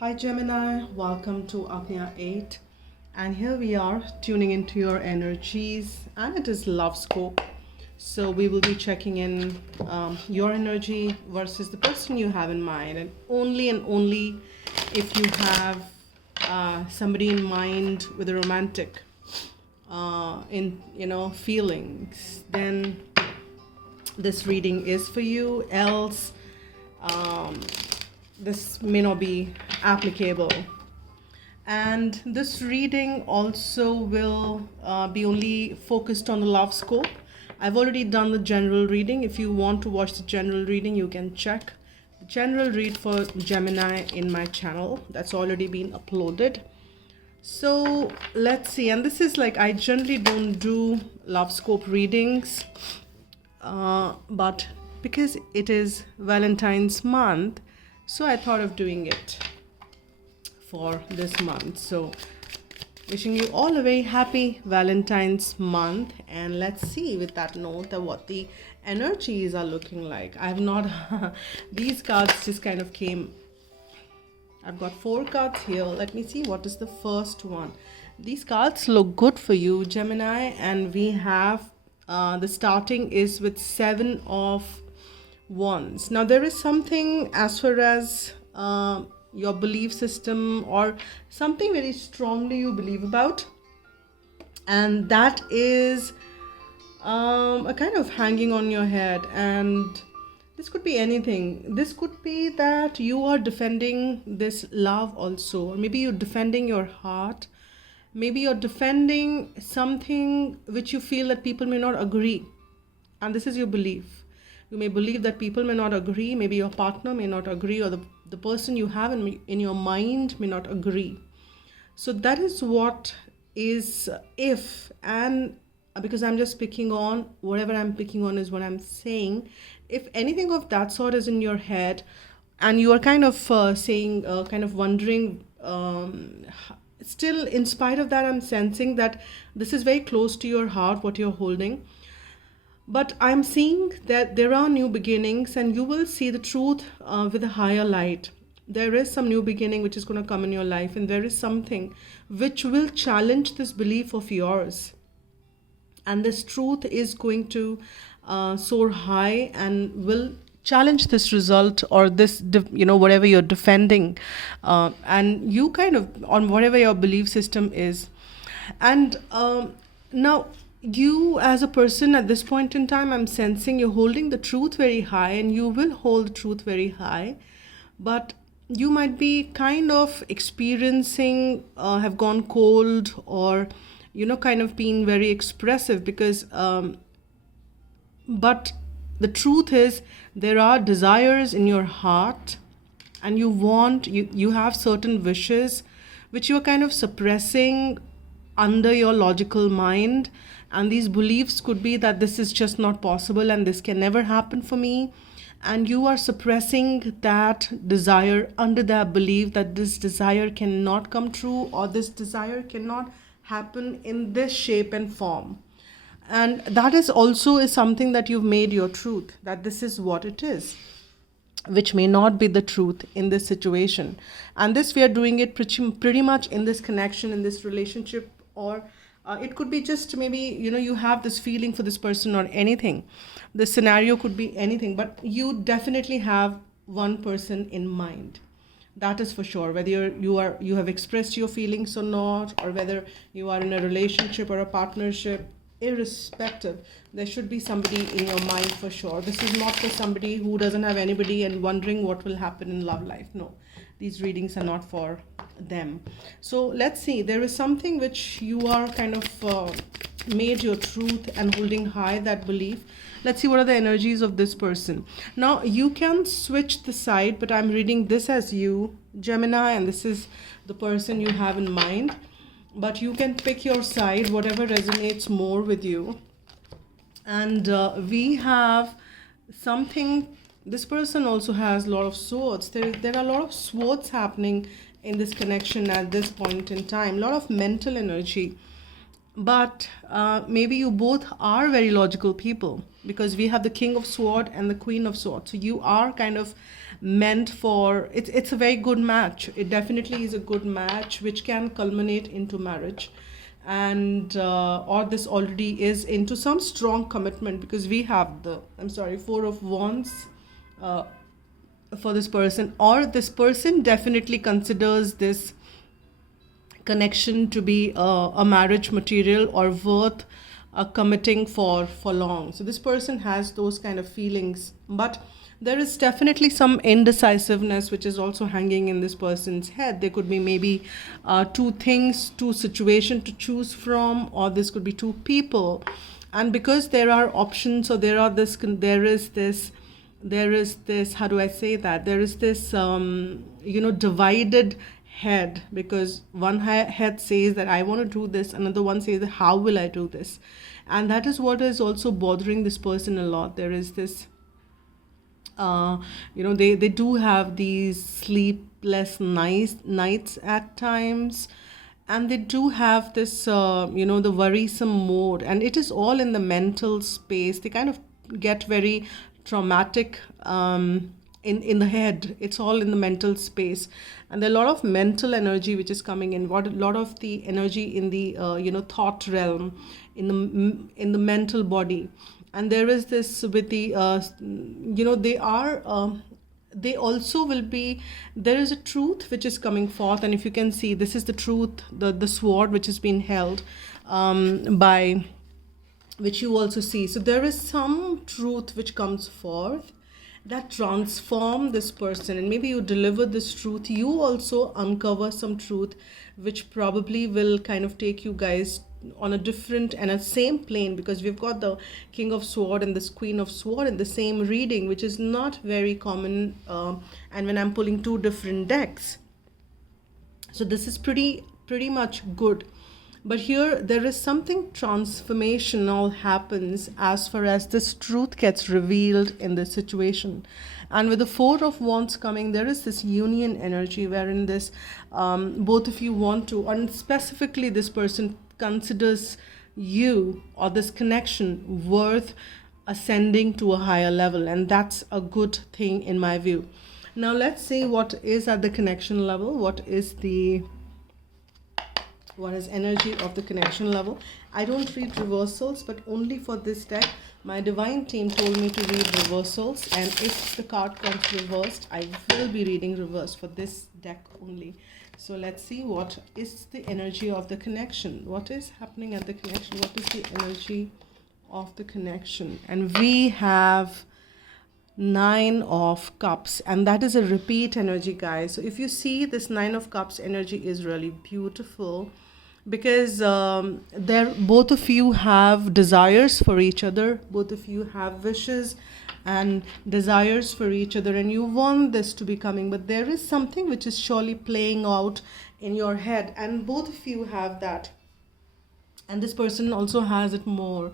Hi Gemini, welcome to Agnya 8. And here we are tuning into your energies, and it is love scope. So we will be checking in your energy versus the person you have in mind, and only if you have somebody in mind with a romantic in feelings, then this reading is for you. Else, um, this may not be applicable. And this reading also will be only focused on the love scope. I've already done the general reading. If you want to watch the general reading, you can check the general read for Gemini in my channel. That's already been uploaded. So let's see. And this is like, I generally don't do love scope readings, but because it is Valentine's month, so I thought of doing it for this month. So wishing you all a very happy Valentine's month, and let's see with that note that what the energies are looking like. I've not these cards just kind of came. I've got 4 cards here. Let me see what is the first one. These cards look good for you, Gemini, and we have the starting is with 7 of Wands. Now there is something as far as your belief system or something very strongly you believe about, and that is a kind of hanging on your head. And this could be anything. This could be that you are defending this love also, or maybe you're defending your heart. Maybe you're defending something which you feel that people may not agree, and this is your belief. You may believe that people may not agree, maybe your partner may not agree, or the person you have in your mind may not agree. So that is what is if, and because I'm just picking on, whatever I'm picking on is what I'm saying. If anything of that sort is in your head, and you are kind of saying, kind of wondering, still in spite of that, I'm sensing that this is very close to your heart, what you're holding. But I'm seeing that there are new beginnings, and you will see the truth with a higher light. There is some new beginning which is going to come in your life, and there is something which will challenge this belief of yours. And this truth is going to soar high and will challenge this result, or this, whatever you're defending, and you kind of, on whatever your belief system is. And now, you as a person at this point in time, I'm sensing you're holding the truth very high, and you will hold the truth very high. But you might be kind of experiencing, have gone cold, or kind of being very expressive, because but the truth is, there are desires in your heart, and you have certain wishes which you're kind of suppressing under your logical mind. And these beliefs could be that this is just not possible and this can never happen for me, and you are suppressing that desire under that belief that this desire cannot come true, or this desire cannot happen in this shape and form. And that is also is something that you've made your truth, that this is what it is, which may not be the truth in this situation. And this, we are doing it pretty much in this connection, in this relationship, or it could be just maybe, you have this feeling for this person or anything. The scenario could be anything, but you definitely have one person in mind. That is for sure. Whether you have expressed your feelings or not, or whether you are in a relationship or a partnership, irrespective, there should be somebody in your mind for sure. This is not for somebody who doesn't have anybody and wondering what will happen in love life. No, these readings are not for them. So let's see. There is something which you are kind of made your truth and holding high that belief. Let's see what are the energies of this person. Now you can switch the side, but I'm reading this as you, Gemini, and this is the person you have in mind. But you can pick your side, whatever resonates more with you. And we have something. This person also has a lot of swords. There are a lot of swords happening in this connection at this point in time. A lot of mental energy. But maybe you both are very logical people, because we have the King of Sword and the Queen of Swords. So you are kind of meant for, it's a very good match. It definitely is a good match which can culminate into marriage, and or this already is into some strong commitment, because we have the, I'm sorry, Four of Wands uh, for this person, or this person definitely considers this connection to be a marriage material or worth committing for long. So this person has those kind of feelings, but there is definitely some indecisiveness which is also hanging in this person's head. There could be maybe two things, two situations to choose from, or this could be two people. And because there are options, or there is this, how do I say that, there is this divided head, because one head says that I want to do this, another one says how will I do this. And that is what is also bothering this person a lot. There is this they do have these sleepless nights at times, and they do have this the worrisome mode, and it is all in the mental space. They kind of get very traumatic in the head. It's all in the mental space, and there are a lot of mental energy which is coming in. What a lot of the energy in the thought realm, in the mental body. And there is this with the they also will be, there is a truth which is coming forth. And if you can see, this is the truth, the sword which has been held by, which you also see. So there is some truth which comes forth that transform this person, and maybe you deliver this truth, you also uncover some truth which probably will kind of take you guys on a different and a same plane, because we've got the King of Sword and this Queen of Sword in the same reading, which is not very common, and when I'm pulling two different decks. So this is pretty much good. But here there is something transformational happens as far as this truth gets revealed in this situation. And with the Four of Wands coming, there is this union energy wherein this both of you want to, and specifically this person considers you or this connection worth ascending to a higher level, and that's a good thing in my view. Now let's see what is at the connection level. What is energy of the connection level. I don't read reversals, but only for this deck. My divine team told me to read reversals, and if the card comes reversed, I will be reading reverse for this deck only. So let's see what is the energy of the connection. What is happening at the connection? What is the energy of the connection? And we have Nine of Cups, and that is a repeat energy, guys. So if you see, this Nine of Cups energy is really beautiful, because both of you have desires for each other, both of you have wishes and desires for each other, and you want this to be coming, but there is something which is surely playing out in your head, and both of you have that, and this person also has it more.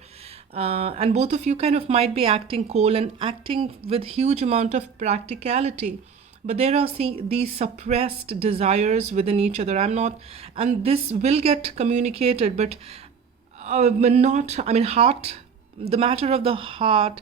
And both of you kind of might be acting cold and acting with huge amount of practicality, but there are these suppressed desires within each other. And this will get communicated, but not, heart, the matter of the heart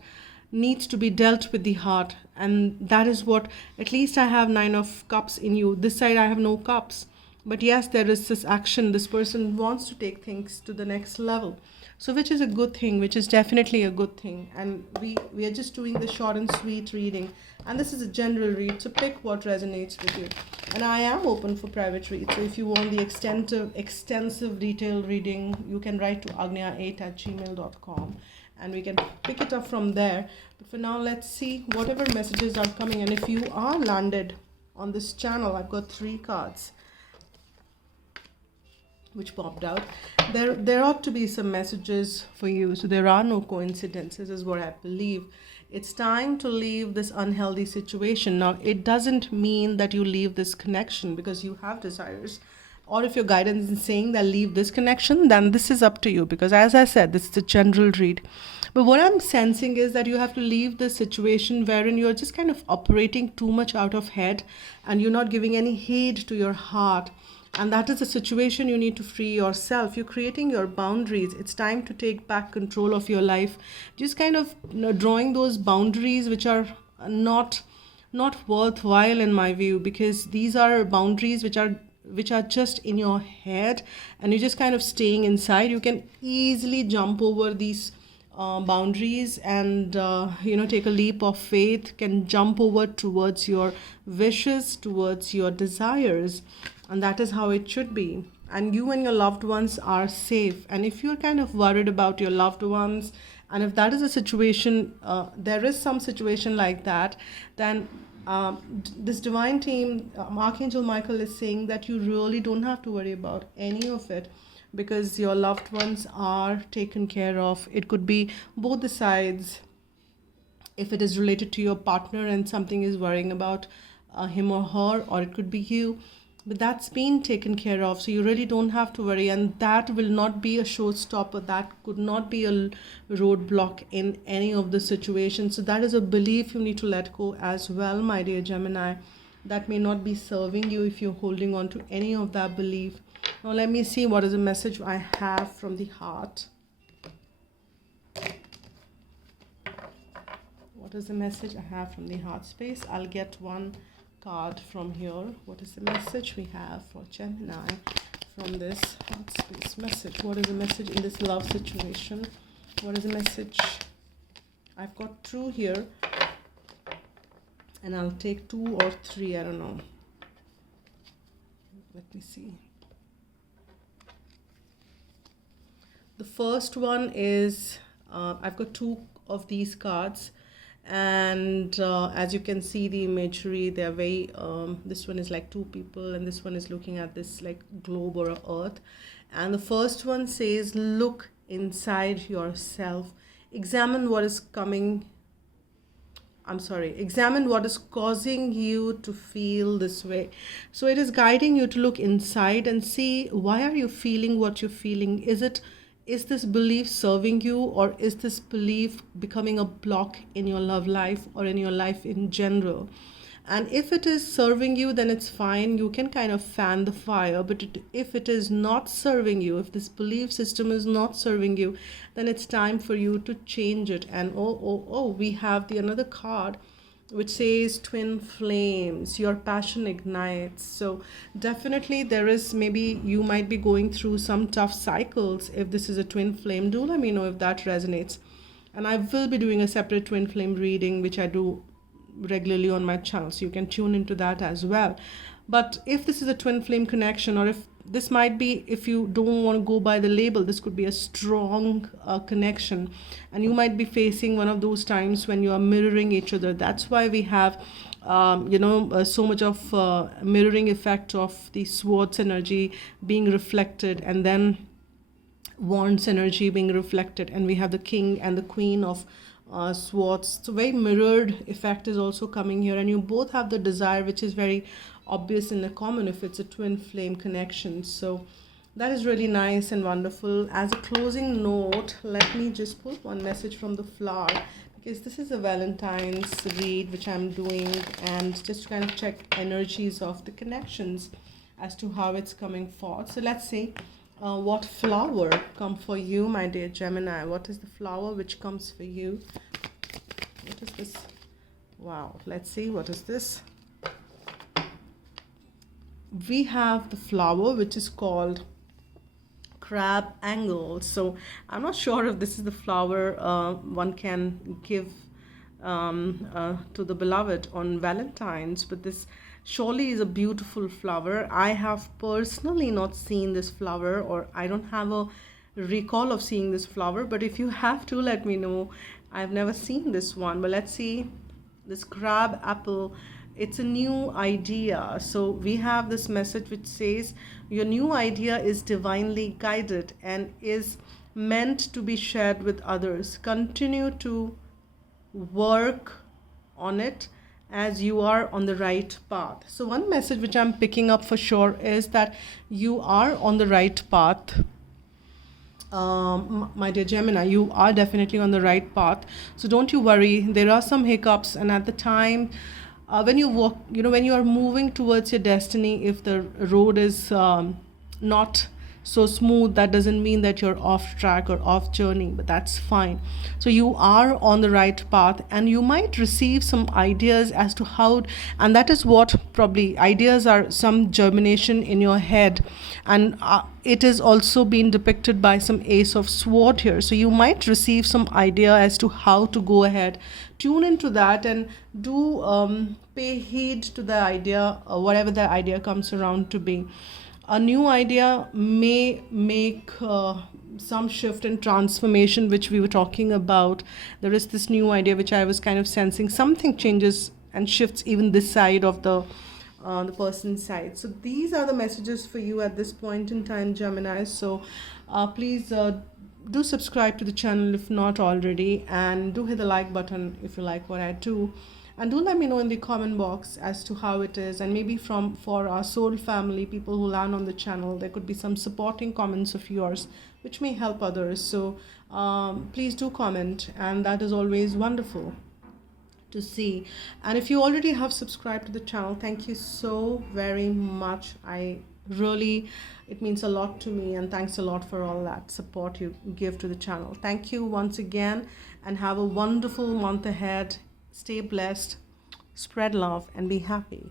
needs to be dealt with the heart, and that is what, at least I have Nine of Cups in you. This side I have no cups, but yes, there is this action. This person wants to take things to the next level. So which is a good thing, which is definitely a good thing. And we are just doing the short and sweet reading. And this is a general read, so pick what resonates with you. And I am open for private reads. So if you want the extensive detailed reading, you can write to agnya8@gmail.com. And we can pick it up from there. But for now, let's see whatever messages are coming. And if you are landed on this channel, I've got 3 cards which popped out. There ought to be some messages for you. So there are no coincidences, is what I believe. It's time to leave this unhealthy situation. Now, it doesn't mean that you leave this connection because you have desires. Or if your guidance is saying that leave this connection, then this is up to you. Because as I said, this is a general read. But what I'm sensing is that you have to leave the situation wherein you're just kind of operating too much out of head, and you're not giving any heed to your heart. And that is a situation you need to free yourself. You're creating your boundaries. It's time to take back control of your life. Just kind of drawing those boundaries which are not not worthwhile in my view, because these are boundaries which are just in your head, and you're just kind of staying inside. You can easily jump over these boundaries and take a leap of faith, can jump over towards your wishes, towards your desires, and that is how it should be. And you and your loved ones are safe. And if you're kind of worried about your loved ones, and if that is a situation, there is some situation like that, then this divine team, Archangel Michael is saying that you really don't have to worry about any of it, because your loved ones are taken care of. It could be both the sides. If it is related to your partner and something is worrying about him or her, or it could be you, but that's been taken care of, so you really don't have to worry. And that will not be a showstopper, that could not be a roadblock in any of the situations. So that is a belief you need to let go as well, my dear Gemini. That may not be serving you if you're holding on to any of that belief. Now let me see what is the message I have from the heart. What is the message I have from the heart space? I'll get one card from here. What is the message we have for Gemini from this heart space message? What is the message in this love situation? What is the message? I've got two here, and I'll take 2 or 3, I don't know. Let me see. The first one is I've got 2 of these cards, and as you can see the imagery, they're very this one is like 2 people, and this one is looking at this like globe or earth. And the first one says, look inside yourself, examine what is examine what is causing you to feel this way. So it is guiding you to look inside and see, why are you feeling what you're feeling? Is this belief serving you, or is this belief becoming a block in your love life or in your life in general? And if it is serving you, then it's fine. You can kind of fan the fire. But if it is not serving you, if this belief system is not serving you, then it's time for you to change it. And we have another card which says twin flames, your passion ignites. So definitely there is, maybe you might be going through some tough cycles. If this is a twin flame, do let me know if that resonates. And I will be doing a separate twin flame reading, which I do regularly on my channel, so you can tune into that as well. But if this is a twin flame connection, or if this might be, if you don't want to go by the label, this could be a strong connection, and you might be facing one of those times when you are mirroring each other. That's why we have so much of mirroring effect of the swords energy being reflected, and then wands energy being reflected, and we have the king and the queen of swords. So very mirrored effect is also coming here, and you both have the desire, which is very obvious and common if it's a twin flame connection. So that is really nice and wonderful. As a closing note, let me just pull one message from the flower, because this is a Valentine's read which I'm doing, and just to kind of check energies of the connections as to how it's coming forth. So let's see what flower come for you, my dear Gemini. What is the flower which comes for you? What is this? Wow, let's see, what is this? We have the flower which is called crab angle. So I'm not sure if this is the flower one can give to the beloved on Valentine's, but this surely is a beautiful flower. I have personally not seen this flower, or I don't have a recall of seeing this flower, but if you have to, let me know. I've never seen this one. But let's see, this crab apple, it's a new idea. So we have this message which says, your new idea is divinely guided and is meant to be shared with others. Continue to work on it, as you are on the right path. So one message which I'm picking up for sure is that you are on the right path. My dear Gemini, you are definitely on the right path. So don't you worry. There are some hiccups, and at the time when you walk, when you are moving towards your destiny, if the road is not so smooth, that doesn't mean that you're off track or off journey, but that's fine. So you are on the right path, and you might receive some ideas as to how, and that is what probably ideas are, some germination in your head. And it is also being depicted by some ace of sword here, so you might receive some idea as to how to go ahead. Tune into that and do pay heed to the idea, whatever the idea comes around to be. A new idea may make some shift and transformation, which we were talking about. There is this new idea which I was kind of sensing. Something changes and shifts even this side of the person's side. So these are the messages for you at this point in time, Gemini. So please do subscribe to the channel if not already, and do hit the like button if you like what I do. And do let me know in the comment box as to how it is, and maybe for our soul family, people who land on the channel, there could be some supporting comments of yours which may help others. So please do comment, and that is always wonderful to see. And if you already have subscribed to the channel, thank you so very much. It means a lot to me, and thanks a lot for all that support you give to the channel. Thank you once again, and have a wonderful month ahead. Stay blessed, spread love, and be happy.